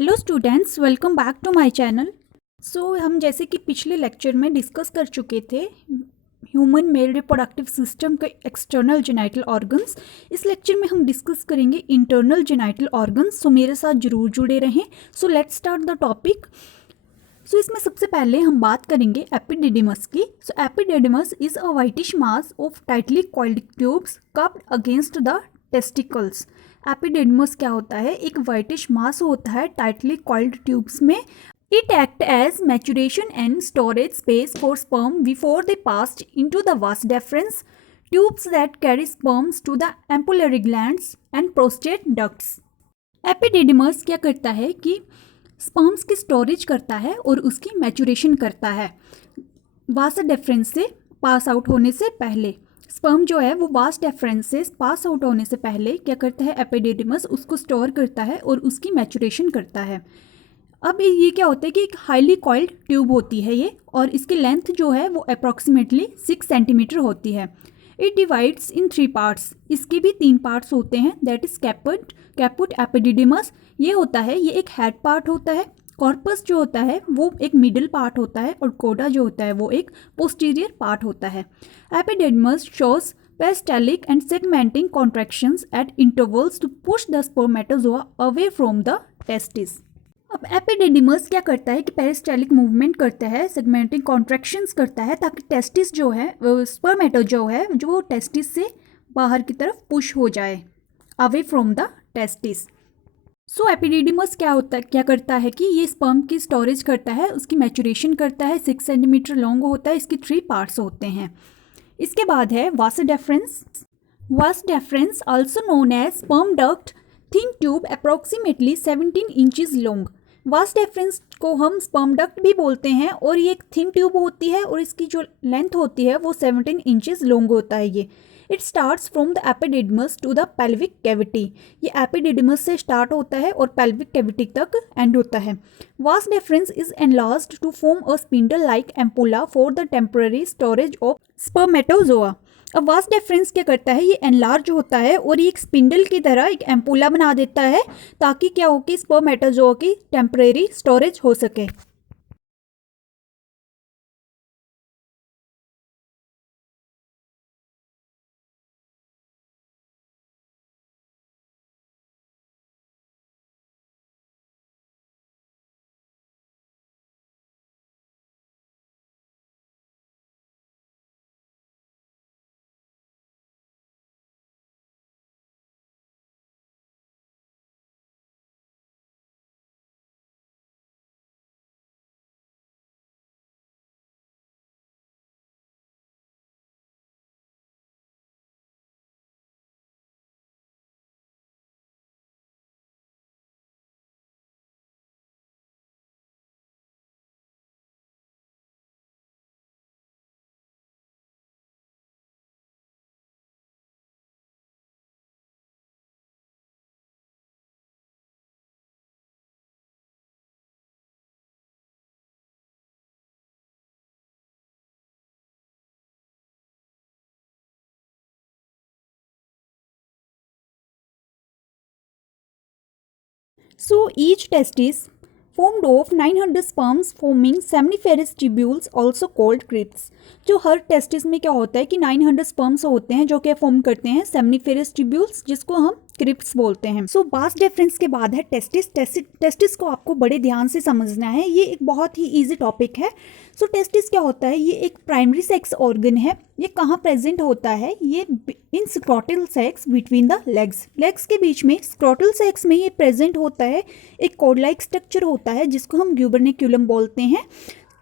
Hello students, welcome back to my channel. हम जैसे कि पिछले लेक्चर में डिस्कस कर चुके थे ह्यूमन मेल रिप्रोडक्टिव सिस्टम के एक्सटर्नल जेनाइटल ऑर्गन्स। इस लेक्चर में हम डिस्कस करेंगे इंटरनल जेनाइटल ऑर्गन्स। मेरे साथ जरूर जुड़े रहें। Let's start the topic. इसमें सबसे पहले हम बात करेंगे एपिडिडिमस की। Epididymis is a whitish mass of tightly coiled tubes cupped against the testicles. Epididymis क्या होता है? एक व्हाइटिश मास होता है टाइटली कॉइल्ड ट्यूब्स में। It act as maturation and storage space for sperm before they passed into the vas deferens tubes that carry sperms to the ampullary glands and prostate ducts. Epididymis क्या करता है कि sperms की storage करता है और उसकी मैचुरेशन करता है वास डेफरेंस से पास आउट होने से पहले। स्पर्म जो है वो वास डेफरेंस से पास आउट होने से पहले क्या करता है? एपिडिडिमस उसको स्टोर करता है और उसकी मैचुरेशन करता है। अब ये क्या होता है कि एक हाईली कॉइल्ड ट्यूब होती है ये, और इसकी लेंथ जो है वो अप्रॉक्सीमेटली 6 सेंटीमीटर होती है। It divides in 3 parts. इसके भी 3 पार्ट्स होते हैं, दैट इज कैपुट एपिडिडिमस। ये होता है, ये एक हेड पार्ट होता है। कॉर्पस जो होता है वो एक मिडिल पार्ट होता है, और कोडा जो होता है वो एक पोस्टीरियर पार्ट होता है। Epididymis shows peristaltic and segmenting contractions at intervals to push the spermatozoa away from the testis. अब एपिडिडिमस क्या करता है कि पेरिस्टालिक मूवमेंट करता है, सेगमेंटिंग कॉन्ट्रैक्शंस करता है, ताकि टेस्टिस जो है स्पर्मेटो जो है जो टेस्टिस से बाहर की तरफ पुश हो जाए, away from the testis. Epididymis क्या करता है कि ये स्पर्म की स्टोरेज करता है, उसकी मैचुरेशन करता है। 6 सेंटीमीटर लॉन्ग होता है, इसके 3 पार्ट्स होते हैं। इसके बाद है vas deferens. Vas deferens also known as sperm duct, thin tube approximately 17 inches long. Vas deferens को हम स्पर्म डक्ट भी बोलते हैं, और ये एक थिन ट्यूब होती है और इसकी जो लेंथ होती है वो 17 इंचेस लॉन्ग होता है ये। It starts from the epididymis to the pelvic cavity. ये एपिडिडिमस से स्टार्ट होता है और पेल्विक कैविटी तक एंड होता है। Vas deferens is enlarged to form a spindle like ampulla for the temporary storage of spermatozoa. अब वास डेफरेंस क्या करता है? ये एनलार्ज होता है और ये एक स्पिंडल की तरह एक एम्पुला बना देता है, ताकि क्या हो कि स्पर्मेटोजोआ की टेम्पररी स्टोरेज हो सके। Each testis formed of 900 sperms forming seminiferous tubules also called crypts। जो हर टेस्टिस में क्या होता है कि 900 स्पर्म्स होते हैं जो क्या फॉर्म करते हैं? सेमनीफेरस ट्यूब्यूल्स, जिसको हम क्रिप्ट्स बोलते हैं। वास डेफरेंस के बाद है टेस्टिस। टेस्टिस को आपको बड़े ध्यान से समझना है, ये एक बहुत ही इजी टॉपिक है। टेस्टिस क्या होता है? ये एक प्राइमरी सेक्स ऑर्गन है। ये कहाँ प्रेजेंट होता है? ये in scrotal sex between the legs के बीच में, स्क्रोटल सेक्स में ये प्रेजेंट होता है। एक कॉर्ड लाइक स्ट्रक्चर होता है जिसको हम ग्यूबरनिक्यूलम बोलते हैं।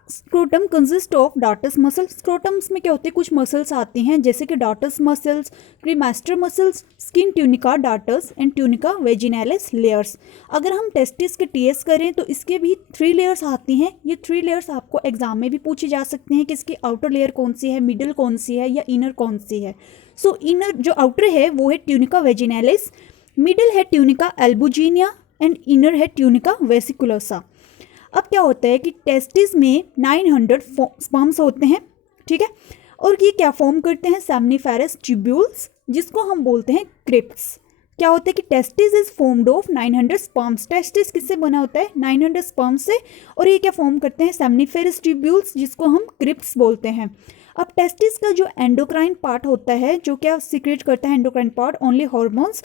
Scrotum consist of dartos muscle. Scrotums में क्या होते हैं? कुछ मसल्स आती हैं, जैसे कि dartos muscles, cremaster muscles, skin tunica dartos and tunica vaginalis layers. अगर हम टेस्टिस के टीएस करें तो इसके भी 3 लेयर्स आती हैं। ये 3 लेयर्स आपको एग्जाम में भी पूछे जा सकते हैं कि इसकी आउटर लेयर कौन सी है, मिडिल कौन सी है, या इनर कौन सी है। इनर जो आउटर है वो है ट्यूनिका वेजिनालिस, मिडिल है ट्यूनिका एल्बुजिनिया एंड इनर है ट्यूनिका वेसिकुलोसा। अब क्या होता है कि टेस्टिस में 900 स्पर्म्स होते हैं, ठीक है, और ये क्या फॉर्म करते हैं? सेमनीफेरस ट्यूब्यूल्स, जिसको हम बोलते हैं क्रिप्ट्स। क्या होता है कि testis is formed of 900 sperms. Testis किससे बना होता है? 900 स्पर्म्स से। और ये क्या फॉर्म करते हैं? सेमनीफेरस ट्यूब्यूल्स, जिसको हम क्रिप्स बोलते हैं। अब टेस्टिस का जो एंडोक्राइन पार्ट होता है, जो क्या सीक्रेट करता है endocrine part? Only hormones.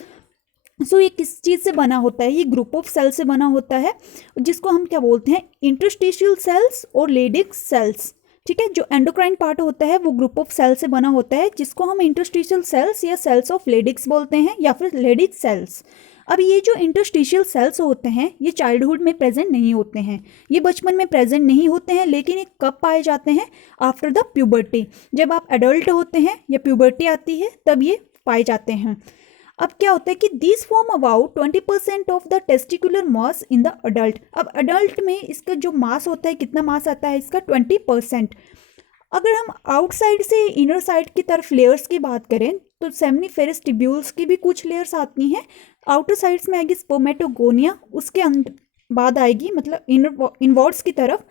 So ये किस चीज़ से बना होता है? ये ग्रुप ऑफ सेल से बना होता है, जिसको हम क्या बोलते हैं? इंटरस्टिशियल सेल्स और लेडिक सेल्स। ठीक है, जो एंडोक्राइन पार्ट होता है वो ग्रुप ऑफ सेल से बना होता है, जिसको हम इंटरस्टिशियल सेल्स या सेल्स ऑफ लेडिक्स बोलते हैं, या फिर लेडिक सेल्स। अब ये जो इंटरस्टिशियल सेल्स होते हैं ये चाइल्डहुड में प्रेजेंट नहीं होते हैं, ये बचपन में प्रेजेंट नहीं होते हैं, लेकिन ये कब पाए जाते हैं? After the puberty. जब आप एडल्ट होते हैं या प्यूबर्टी आती है तब ये पाए जाते हैं। अब क्या होता है कि this form about 20% of the testicular mass in the adult. अब अडल्ट में इसका जो मास होता है, कितना मास आता है इसका? 20%। अगर हम आउटसाइड से इनर साइड की तरफ लेयर्स की बात करें तो सेमनीफेरस ट्यूब्यूल्स की भी कुछ लेयर्स आती हैं। आउटर साइड्स में आएगी स्पर्मेटोगोनिया, उसके बाद आएगी मतलब इनवर्ड्स की तरफ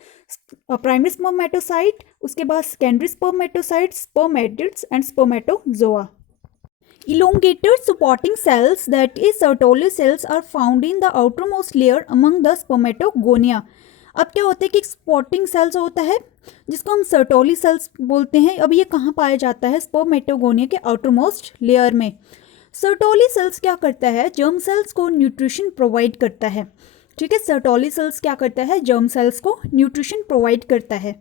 प्राइमरी स्पर्मेटोसाइट, उसके बाद secondary spermatocyte, spermatids and spermatozoa. Elongated supporting cells, that is Sertoli cells, are found in the outermost layer among the spermatogonia. अब क्या होता है कि स्पॉटिंग सेल्स होता है जिसको हम सर्टोली सेल्स बोलते हैं। अब ये कहाँ पाया जाता है? स्पर्मेटोगोनिया के आउटरमोस्ट लेयर में। सर्टोली सेल्स क्या करता है? जर्म सेल्स को न्यूट्रिशन प्रोवाइड करता है। ठीक है, सर्टोली सेल्स क्या करता है? जर्म सेल्स को न्यूट्रिशन प्रोवाइड करता है।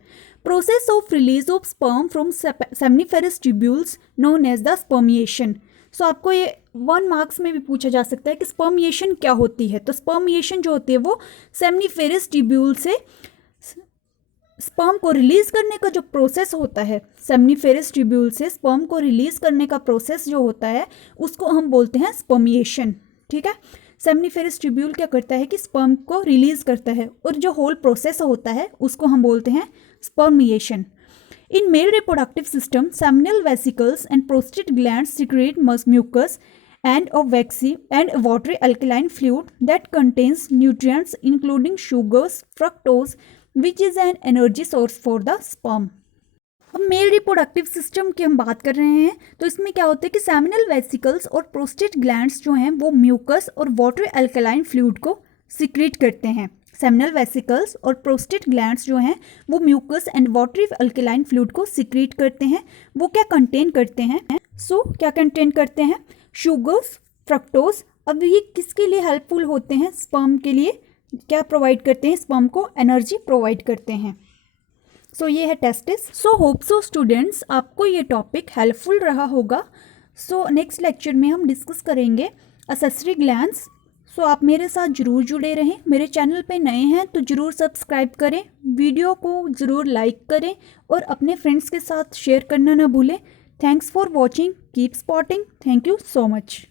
Process of release of sperm from seminiferous tubules known as the spermiation. So आपको ये 1 मार्क्स में भी पूछा जा सकता है कि स्पर्मिएशन क्या होती है। तो स्पर्मिएशन जो होती है वो सेमनीफेरस ट्यूब्यूल से स्पर्म को रिलीज करने का जो प्रोसेस होता है, सेमनीफेरस ट्यूब्यूल से स्पर्म को रिलीज करने का प्रोसेस जो होता है उसको हम बोलते हैं स्पर्मिएशन। ठीक है, सेमनीफेरस ट्यूब्यूल क्या करता है कि स्पर्म को रिलीज करता है, और जो होल प्रोसेस होता है उसको हम बोलते हैं spermiation. In male reproductive system, seminal vesicles and prostate glands secrete mucus and a waxy and watery alkaline fluid that contains nutrients including sugars, fructose, which is an energy source for the sperm. अब male reproductive system की हम बात कर रहे हैं तो इसमें क्या होता है कि सेमिनल वेसिकल्स और प्रोस्टेट ग्लैंड्स जो हैं वो म्यूकस और वाटर अल्कलाइन फ्लूइड को सीक्रेट करते हैं। सेमिनल वेसिकल्स और प्रोस्टेट ग्लैंड्स जो हैं वो mucus and watery alkaline fluid को सीक्रेट करते हैं। वो क्या कंटेन करते हैं? क्या कंटेन करते हैं? Sugars, fructose. अब ये किसके लिए हेल्पफुल होते हैं? स्पर्म के लिए क्या प्रोवाइड करते हैं? स्पर्म को एनर्जी प्रोवाइड करते हैं। ये है टेस्टिस। होप सो स्टूडेंट्स आपको ये टॉपिक हेल्पफुल रहा होगा। नेक्स्ट लेक्चर में हम डिस्कस करेंगे एक्सेसरी ग्लैंड्स। आप मेरे साथ ज़रूर जुड़े रहें। मेरे चैनल पे नए हैं तो ज़रूर सब्सक्राइब करें, वीडियो को ज़रूर लाइक करें और अपने फ्रेंड्स के साथ शेयर करना ना भूलें। Thanks for watching, keep spotting. Thank you so much.